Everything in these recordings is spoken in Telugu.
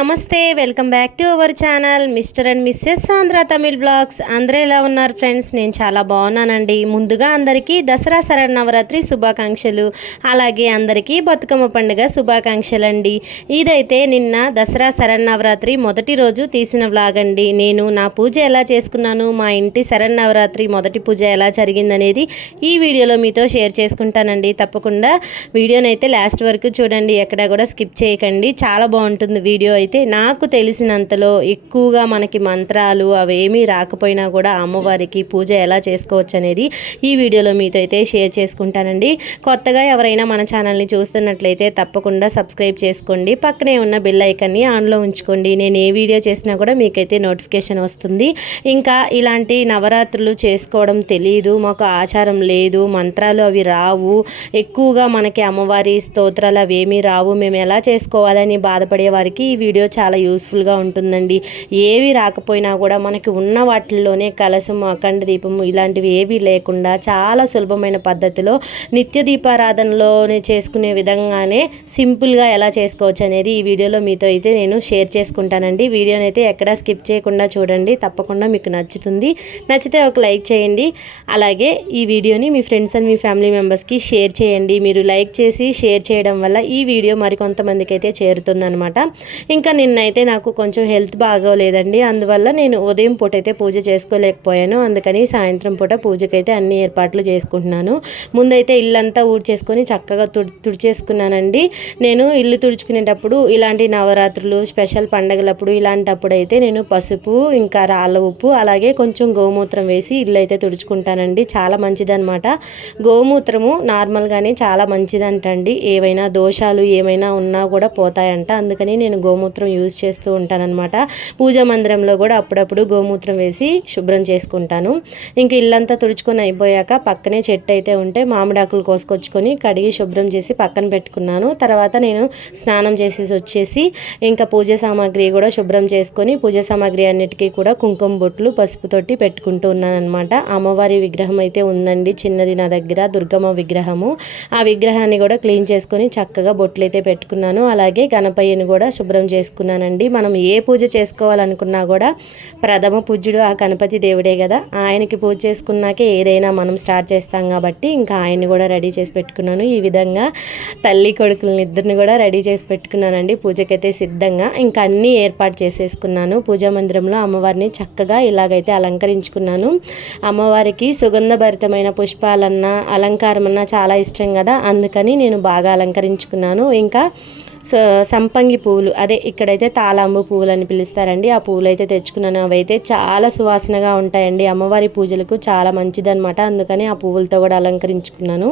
నమస్తే, welcome back to our channel mister and missus Andhra Tamil blogs. అందరూ ఎలా ఉన్నారు ఫ్రెండ్స్? నేను చాలా బాగున్నానండి. ముందుగా అందరికీ దసరా శరన్నవరాత్రి శుభాకాంక్షలు, అలాగే అందరికీ బతుకమ్మ పండుగ శుభాకాంక్షలు అండి. ఇదైతే నిన్న దసరా శరన్నవరాత్రి మొదటి రోజు తీసిన వ్లాగ్ అండి. నేను నా పూజ ఎలా చేసుకున్నాను, మా ఇంటి శరన్నవరాత్రి మొదటి పూజ ఎలా జరిగిందనేది ఈ వీడియోలో మీతో షేర్ చేసుకుంటానండి. తప్పకుండా వీడియోనైతే లాస్ట్ వరకు చూడండి, ఎక్కడా కూడా స్కిప్ చేయకండి. చాలా బాగుంటుంది వీడియో అయితే. నాకు తెలిసినంతలో ఎక్కువగా మనకి మంత్రాలు అవేమీ రాకపోయినా కూడా అమ్మవారికి పూజ ఎలా చేసుకోవచ్చు అనేది ఈ వీడియోలో మీతో అయితే షేర్ చేసుకుంటానండి. కొత్తగా ఎవరైనా మన ఛానల్ని చూస్తున్నట్లయితే తప్పకుండా సబ్స్క్రైబ్ చేసుకోండి. పక్కనే ఉన్న బెల్ ఐకాన్ని ఆన్లో ఉంచుకోండి. నేను ఏ వీడియో చేసినా కూడా మీకైతే నోటిఫికేషన్ వస్తుంది. ఇంకా ఇలాంటి నవరాత్రులు చేసుకోవడం తెలియదు, మాకు ఆచారం లేదు, మంత్రాలు అవి రావు, ఎక్కువగా మనకి అమ్మవారి స్తోత్రాలు అవేమీ రావు, మేము ఎలా చేసుకోవాలని బాధపడే వారికి ఈ వీడియో చాలా యూస్ఫుల్గా ఉంటుందండి. ఏవి రాకపోయినా కూడా మనకి ఉన్న వాటిల్లోనే కలశము, అఖండ దీపము ఇలాంటివి ఏవి లేకుండా చాలా సులభమైన పద్ధతిలో నిత్య దీపారాధనలోనే చేసుకునే విధంగానే సింపుల్గా ఎలా చేసుకోవచ్చు అనేది ఈ వీడియోలో మీతో అయితే నేను షేర్ చేసుకుంటానండి. వీడియోని అయితే ఎక్కడా స్కిప్ చేయకుండా చూడండి, తప్పకుండా మీకు నచ్చుతుంది. నచ్చితే ఒక లైక్ చేయండి, అలాగే ఈ వీడియోని మీ ఫ్రెండ్స్ అండ్ మీ ఫ్యామిలీ మెంబర్స్కి షేర్ చేయండి. మీరు లైక్ చేసి షేర్ చేయడం వల్ల ఈ వీడియో మరికొంతమందికి అయితే చేరుతుందనమాట. ఇంకా నిన్నైతే నాకు కొంచెం హెల్త్ బాగోలేదండి, అందువల్ల నేను ఉదయం పూట అయితే పూజ చేసుకోలేకపోయాను. అందుకని సాయంత్రం పూట పూజకైతే అన్ని ఏర్పాట్లు చేసుకుంటున్నాను. ముందైతే ఇల్లంతా ఊడ్చేసుకొని చక్కగా తుడిచేసుకున్నానండి. నేను ఇల్లు తుడుచుకునేటప్పుడు ఇలాంటి నవరాత్రులు స్పెషల్ పండగలప్పుడు ఇలాంటప్పుడు అయితే నేను పసుపు, ఇంకా రాళ్ళ ఉప్పు, అలాగే కొంచెం గోమూత్రం వేసి ఇల్లు అయితే తుడుచుకుంటానండి. చాలా మంచిదన్నమాట. గోమూత్రము నార్మల్గానే చాలా మంచిదంటండి. ఏవైనా దోషాలు ఏమైనా ఉన్నా కూడా పోతాయంట. అందుకని నేను గోమూత్రం యూజ్ చేస్తూ ఉంటానన్నమాట. పూజా మందిరంలో కూడా అప్పుడప్పుడు గోమూత్రం వేసి శుభ్రం చేసుకుంటాను. ఇంక ఇల్లంతా తుడుచుకొని అయిపోయాక పక్కనే చెట్టు అయితే ఉంటే మామిడాకులు కోసుకొచ్చుకొని కడిగి శుభ్రం చేసి పక్కన పెట్టుకున్నాను. తర్వాత నేను స్నానం చేసేసి వచ్చేసి ఇంకా పూజ సామాగ్రి కూడా శుభ్రం చేసుకొని పూజ సామాగ్రి అన్నిటికీ కూడా కుంకుమ బొట్లు పసుపుతోటి పెట్టుకుంటూ ఉన్నాను అనమాట. అమ్మవారి విగ్రహం అయితే ఉందండి చిన్నది నా దగ్గర, దుర్గమ్మ విగ్రహము. ఆ విగ్రహాన్ని కూడా క్లీన్ చేసుకొని చక్కగా బొట్లు అయితే పెట్టుకున్నాను. అలాగే గణపయ్యని కూడా శుభ్రం చేసుకున్నానండి. మనం ఏ పూజ చేసుకోవాలనుకున్నా కూడా ప్రథమ పూజ్యుడు ఆ గణపతి దేవుడే కదా, ఆయనకి పూజ చేసుకున్నాకే ఏదైనా మనం స్టార్ట్ చేస్తాం కాబట్టి ఇంకా ఆయన్ని కూడా రెడీ చేసి పెట్టుకున్నాను. ఈ విధంగా తల్లి కొడుకులని ఇద్దరిని కూడా రెడీ చేసి పెట్టుకున్నానండి పూజకైతే సిద్ధంగా. ఇంకా అన్నీ ఏర్పాటు చేసేసుకున్నాను. పూజా మందిరంలో అమ్మవారిని చక్కగా ఇలాగైతే అలంకరించుకున్నాను. అమ్మవారికి సుగంధభరితమైన పుష్పాలన్నా అలంకారం అన్నా చాలా ఇష్టం కదా, అందుకని నేను బాగా అలంకరించుకున్నాను. ఇంకా సంపంగి పువ్వులు, అదే ఇక్కడైతే తాళంబు పువ్వులు అని పిలుస్తారండి, ఆ పువ్వులు అయితే తెచ్చుకున్నాను. అవైతే చాలా సువాసనగా ఉంటాయండి, అమ్మవారి పూజలకు చాలా మంచిదన్నమాట. అందుకని ఆ పువ్వులతో కూడా అలంకరించుకున్నాను.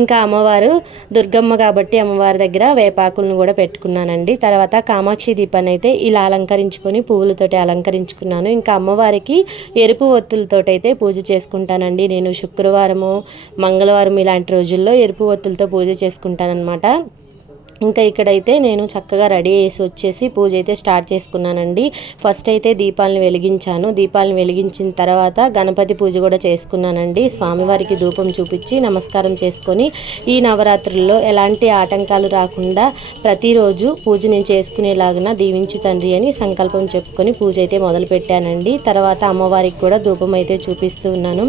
ఇంకా అమ్మవారు దుర్గమ్మ కాబట్టి అమ్మవారి దగ్గర వేపాకులను కూడా పెట్టుకున్నానండి. తర్వాత కామాక్షి దీపాన్ని అయితే ఇలా అలంకరించుకొని పువ్వులతోటి అలంకరించుకున్నాను. ఇంకా అమ్మవారికి ఎరుపు ఒత్తులతోటైతే పూజ చేసుకుంటానండి. నేను శుక్రవారము, మంగళవారం ఇలాంటి రోజుల్లో ఎరుపు ఒత్తులతో పూజ చేసుకుంటానన్నమాట. ఇంకా ఇక్కడైతే నేను చక్కగా రెడీ చేసి వచ్చేసి పూజ అయితే స్టార్ట్ చేసుకున్నానండి. ఫస్ట్ అయితే దీపాలను వెలిగించాను. దీపాలను వెలిగించిన తర్వాత గణపతి పూజ కూడా చేసుకున్నానండి. స్వామివారికి ధూపం చూపించి నమస్కారం చేసుకొని ఈ నవరాత్రుల్లో ఎలాంటి ఆటంకాలు రాకుండా ప్రతిరోజు పూజ నేను చేసుకునేలాగా దీవించు తండ్రి అని సంకల్పం చెప్పుకొని పూజ అయితే మొదలు పెట్టానండి. తర్వాత అమ్మవారికి కూడా ధూపం అయితే చూపిస్తూ ఉన్నాను.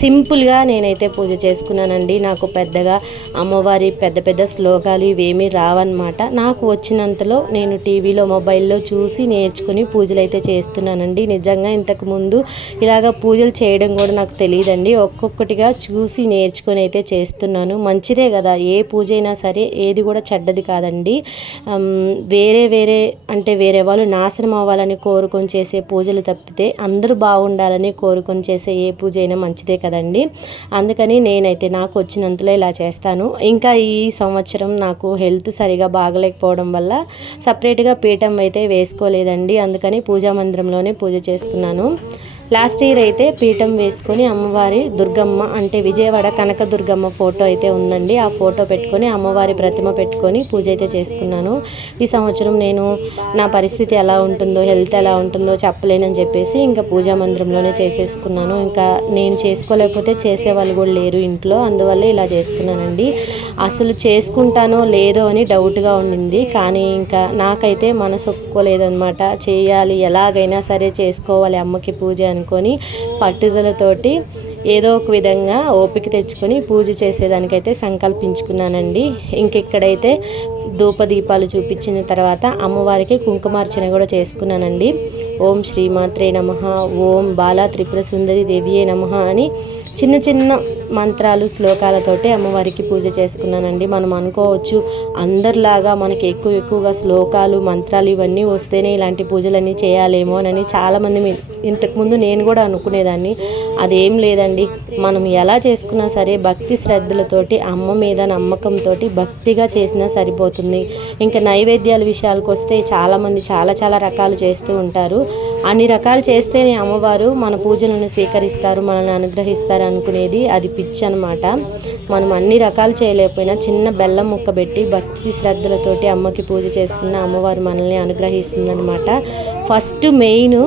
సింపుల్గా నేనైతే పూజ చేసుకున్నానండి. నాకు పెద్దగా అమ్మవారి పెద్ద పెద్ద శ్లోకాలు ఇవేమీ రావన్నమాట. నాకు వచ్చినంతలో నేను టీవీలో మొబైల్లో చూసి నేర్చుకుని పూజలు అయితే చేస్తున్నానండి. నిజంగా ఇంతకుముందు ఇలాగ పూజలు చేయడం కూడా నాకు తెలియదండి. ఒక్కొక్కటిగా చూసి నేర్చుకొని అయితే చేస్తున్నాను. మంచిదే కదా, ఏ పూజ అయినా సరే ఏది కూడా చెడ్డది కాదండి. వేరే అంటే వేరే వాళ్ళు నాశనం అవ్వాలని కోరుకొని చేసే పూజలు తప్పితే అందరూ బాగుండాలని కోరుకొని చేసే ఏ పూజ అయినా మంచిదే కదండి. అందుకని నేనైతే నాకు వచ్చినంతలో ఇలా చేస్తాను. ఇంకా ఈ సంవత్సరం నాకు హెల్త్ సరిగా బాగలేకపోవడం వల్ల సపరేట్గా పీఠం అయితే వేసుకోలేదండి. అందుకని పూజా మందిరంలోనే పూజ చేసుకున్నాను. లాస్ట్ ఇయర్ అయితే పీఠం వేసుకొని అమ్మవారి దుర్గమ్మ అంటే విజయవాడ కనక దుర్గమ్మ ఫోటో అయితే ఉందండి. ఆ ఫోటో పెట్టుకొని అమ్మవారి ప్రతిమ పెట్టుకొని పూజ అయితే చేసుకున్నాను. ఈ సంవత్సరం నేను నా పరిస్థితి ఎలా ఉంటుందో, హెల్త్ ఎలా ఉంటుందో చెప్పలేనని చెప్పేసి ఇంకా పూజా మందిరంలోనే చేసేసుకున్నాను. ఇంకా నేను చేసుకోలేకపోతే చేసేవాళ్ళు కూడా లేరు ఇంట్లో, అందువల్ల ఇలా చేసుకున్నానండి. అసలు చేసుకుంటానో లేదో అని డౌట్గా ఉండింది, కానీ ఇంకా నాకైతే మనసు ఒప్పుకోలేదన్నమాట. చేయాలి, ఎలాగైనా సరే చేసుకోవాలి అమ్మకి పూజ అనుకొని పట్టుదలతోటి ఏదో ఒక విధంగా ఓపిక తెచ్చుకొని పూజ చేసేదానికైతే సంకల్పించుకున్నానండి. ఇంకెక్కడైతే ధూపదీపాలు చూపించిన తర్వాత అమ్మవారికి కుంకుమార్చన కూడా చేసుకున్నానండి. ఓం శ్రీమాత్రే నమః, ఓం బాలా త్రిపుర సుందరి దేవియే నమః అని చిన్న చిన్న మంత్రాలు శ్లోకాలతోటి అమ్మవారికి పూజ చేసుకున్నానండి. మనం అనుకోవచ్చు అందరిలాగా మనకి ఎక్కువగా శ్లోకాలు మంత్రాలు ఇవన్నీ వస్తేనే ఇలాంటి పూజలన్నీ చేయాలేమో అని చాలామంది ఇంతకుముందు నేను కూడా అనుకునేదాన్ని. అదేం లేదండి, మనం ఎలా చేసుకున్నా సరే భక్తి శ్రద్ధలతోటి అమ్మ మీద నమ్మకంతో భక్తిగా చేసినా సరిపోతుంది. ఇంకా నైవేద్యాల విషయాలకు వస్తే చాలామంది చాలా రకాలు చేస్తూ ఉంటారు. అన్ని రకాలు చేస్తేనే అమ్మవారు మన పూజలను స్వీకరిస్తారు, మనల్ని అనుగ్రహిస్తారు అనుకునేది అది పిచ్చి అనమాట. మనం అన్ని రకాలు చేయలేకపోయినా చిన్న బెల్లం ముక్క పెట్టి భక్తి శ్రద్ధలతోటి అమ్మకి పూజ చేసుకున్న అమ్మవారు మనల్ని అనుగ్రహిస్తుందనమాట. ఫస్ట్ మెయిన్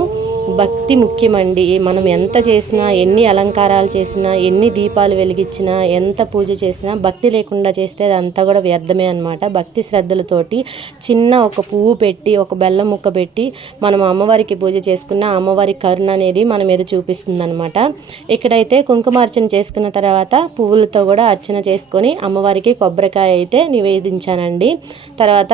భక్తి ముఖ్యమండి. మనం ఎంత చేసినా, ఎన్ని అలంకారాలు చేసినా, ఎన్ని దీపాలు వెలిగించినా, ఎంత పూజ చేసినా భక్తి లేకుండా చేస్తే అదంతా కూడా వ్యర్థమే అనమాట. భక్తి శ్రద్ధలతోటి చిన్న ఒక పువ్వు పెట్టి ఒక బెల్లం ముక్క పెట్టి మనం అమ్మవారికి పూజ చేసుకున్న అమ్మవారి కరుణ అనేది మన మీద చూపిస్తుంది అనమాట. ఇక్కడైతే కుంకుమార్చన చేసుకున్న తర్వాత పువ్వులతో కూడా అర్చన చేసుకొని అమ్మవారికి కొబ్బరికాయ అయితే నివేదించానండి. తర్వాత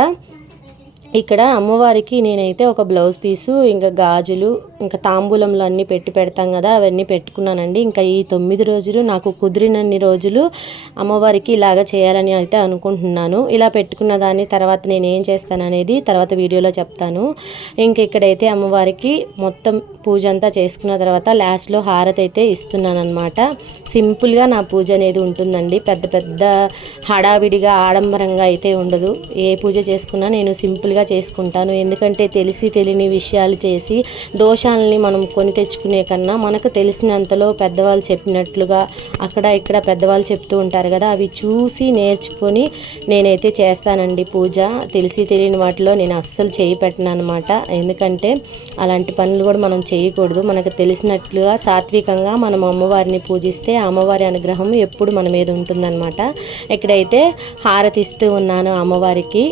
ఇక్కడ అమ్మవారికి నేనైతే ఒక బ్లౌజ్ పీసు, ఇంకా గాజులు, ఇంకా తాంబూలంలో అన్నీ పెడతాం కదా, అవన్నీ పెట్టుకున్నానండి. ఇంకా ఈ 9 రోజులు నాకు కుదిరినన్ని రోజులు అమ్మవారికి ఇలాగ చేయాలని అయితే అనుకుంటున్నాను. ఇలా పెట్టుకున్న దాన్ని తర్వాత నేను ఏం చేస్తాననేది తర్వాత వీడియోలో చెప్తాను. ఇంక ఇక్కడైతే అమ్మవారికి మొత్తం పూజ అంతా చేసుకున్న తర్వాత లాస్ట్లో హారతి అయితే ఇస్తున్నాను అనమాట. సింపుల్గా నా పూజ అనేది ఉంటుందండి. పెద్ద హడావిడిగా ఆడంబరంగా అయితే ఉండదు. ఏ పూజ చేసుకున్నా నేను సింపుల్గా చేసుకుంటాను. ఎందుకంటే తెలియని విషయాలు చేసి దోషాలని మనం కొని తెచ్చుకునే కన్నా మనకు తెలిసినంతలో పెద్దవాళ్ళు చెప్పినట్లుగా అక్కడ ఇక్కడ పెద్దవాళ్ళు చెప్తూ ఉంటారు కదా, అవి చూసి నేర్చుకొని నేనైతే చేస్తానండి పూజ. తెలియని వాటిలో నేను అస్సలు చేయి పెట్టను అనమాట. ఎందుకంటే అలాంటి పనులు కూడా మనం చేయకూడదు. మనకు తెలిసినట్లుగా సాత్వికంగా మనం అమ్మవారిని పూజిస్తే అమ్మవారి అనుగ్రహం ఎప్పుడు మన మీద ఉంటుందన్నమాట. ఇక్కడైతే హారతి ఇస్తూ ఉన్నాను అమ్మవారికి.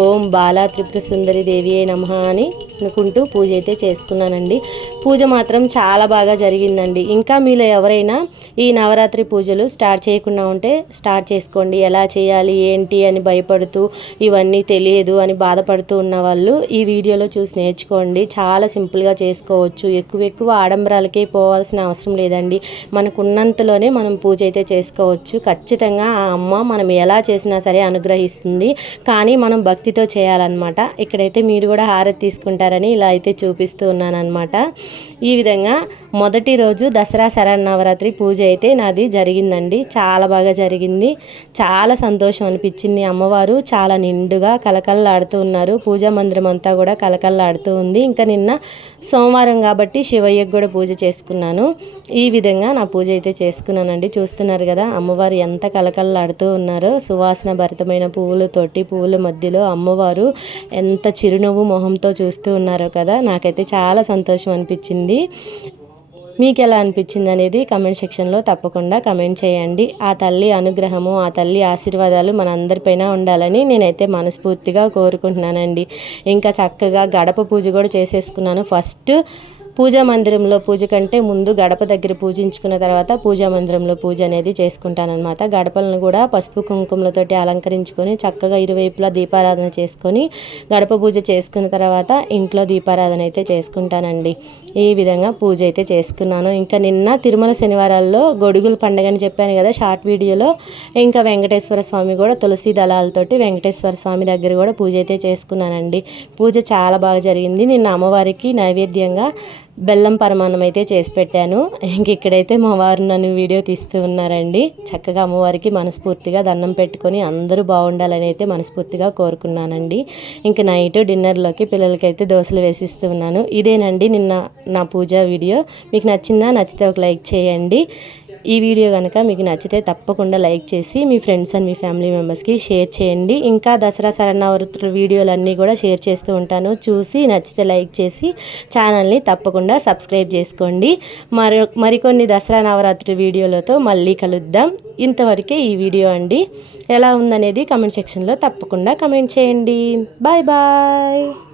ఓం బాలా త్రిపుర సుందరి దేవియే నమః అని అనుకుంటూ పూజ అయితే చేసుకున్నానండి. పూజ మాత్రం చాలా బాగా జరిగిందండి. ఇంకా మీలో ఎవరైనా ఈ నవరాత్రి పూజలు స్టార్ట్ చేయకుండా ఉంటే స్టార్ట్ చేసుకోండి. ఎలా చేయాలి ఏంటి అని భయపడుతూ ఇవన్నీ తెలియదు అని బాధపడుతూ ఉన్న వాళ్ళు ఈ వీడియోలో చూసి నేర్చుకోండి. చాలా సింపుల్గా చేసుకోవచ్చు. ఎక్కువ ఆడంబరాలకే పోవాల్సిన అవసరం లేదండి. మనకు ఉన్నంతలోనే మనం పూజ అయితే చేసుకోవచ్చు. ఖచ్చితంగా ఆ అమ్మ మనం ఎలా చేసినా సరే అనుగ్రహిస్తుంది, కానీ మనం భక్తితో చేయాలన్నమాట. ఇక్కడైతే మీరు కూడా హారతి తీసుకుంటారని ఇలా అయితే చూపిస్తూ ఉన్నాను అనమాట. ఈ విధంగా మొదటి రోజు దసరా శరన్నవరాత్రి పూజ అయితే నాది జరిగిందండి. చాలా బాగా జరిగింది. చాలా సంతోషం అనిపించింది. అమ్మవారు చాలా నిండుగా కలకల్లాడుతూ ఉన్నారు. పూజా మందిరం అంతా కూడా కలకల్లాడుతూ ఉంది. ఇంకా నిన్న సోమవారం కాబట్టి శివయ్యకు కూడా పూజ చేసుకున్నాను. ఈ విధంగా నా పూజ అయితే చేసుకున్నానండి. చూస్తున్నారు కదా అమ్మవారు ఎంత కలకల్లాడుతూ ఉన్నారో. సువాసన భరితమైన పువ్వులతోటి, పువ్వుల మధ్యలో అమ్మవారు ఎంత చిరునవ్వు మొహంతో చూస్తూ ఉన్నారో కదా. నాకైతే చాలా సంతోషం అనిపించింది. మీకు ఎలా అనిపించింది అనేది కమెంట్ సెక్షన్లో తప్పకుండా కమెంట్ చేయండి. ఆ తల్లి అనుగ్రహము, ఆ తల్లి ఆశీర్వాదాలు మన అందరిపైన ఉండాలని నేనైతే మనస్ఫూర్తిగా కోరుకుంటున్నానండి. ఇంకా చక్కగా గడప పూజ కూడా చేసేసుకున్నాను. ఫస్ట్ పూజా మందిరంలో పూజ కంటే ముందు గడప దగ్గర పూజించుకున్న తర్వాత పూజా మందిరంలో పూజ అనేది చేసుకుంటానన్నమాట. గడపలను కూడా పసుపు కుంకుమలతోటి అలంకరించుకొని చక్కగా ఇరువైపులా దీపారాధన చేసుకొని గడప పూజ చేసుకున్న తర్వాత ఇంట్లో దీపారాధన అయితే చేసుకుంటానండి. ఈ విధంగా పూజ అయితే చేసుకున్నాను. ఇంకా నిన్న తిరుమల శనివారాల్లో గొడుగుల పండుగ అని చెప్పాను కదా షార్ట్ వీడియోలో. ఇంకా వెంకటేశ్వర స్వామి కూడా తులసి దళాలతోటి వెంకటేశ్వర స్వామి దగ్గర కూడా పూజ అయితే చేసుకున్నానండి. పూజ చాలా బాగా జరిగింది. నిన్న అమ్మవారికి నైవేద్యంగా బెల్లం పరమాన్నం అయితే చేసి పెట్టాను. ఇంక ఇక్కడైతే మా వారు నన్ను వీడియో తీస్తూ ఉన్నారండి. చక్కగా అమ్మవారికి మనస్ఫూర్తిగా దండం పెట్టుకొని అందరూ బాగుండాలని అయితే మనస్ఫూర్తిగా కోరుకున్నానండి. ఇంక నైట్ డిన్నర్లోకి పిల్లలకైతే దోశలు వేసిస్తూ ఉన్నాను. ఇదేనండి నిన్న నా పూజ వీడియో. మీకు నచ్చిందా? నచ్చితే ఒక లైక్ చేయండి. ఈ వీడియో కనుక మీకు నచ్చితే తప్పకుండా లైక్ చేసి మీ ఫ్రెండ్స్ అండ్ మీ ఫ్యామిలీ మెంబర్స్కి షేర్ చేయండి. ఇంకా దసరా శరన్నవరాత్రుల వీడియోలన్నీ కూడా షేర్ చేస్తూ ఉంటాను. చూసి నచ్చితే లైక్ చేసి ఛానల్ని తప్పకుండా సబ్స్క్రైబ్ చేసుకోండి. మరికొన్ని దసరా నవరాత్రి వీడియోలతో మళ్ళీ కలుద్దాం. ఇంతవరకే ఈ వీడియో అండి. ఎలా ఉందనేది కమెంట్ సెక్షన్లో తప్పకుండా కమెంట్ చేయండి. Bye bye.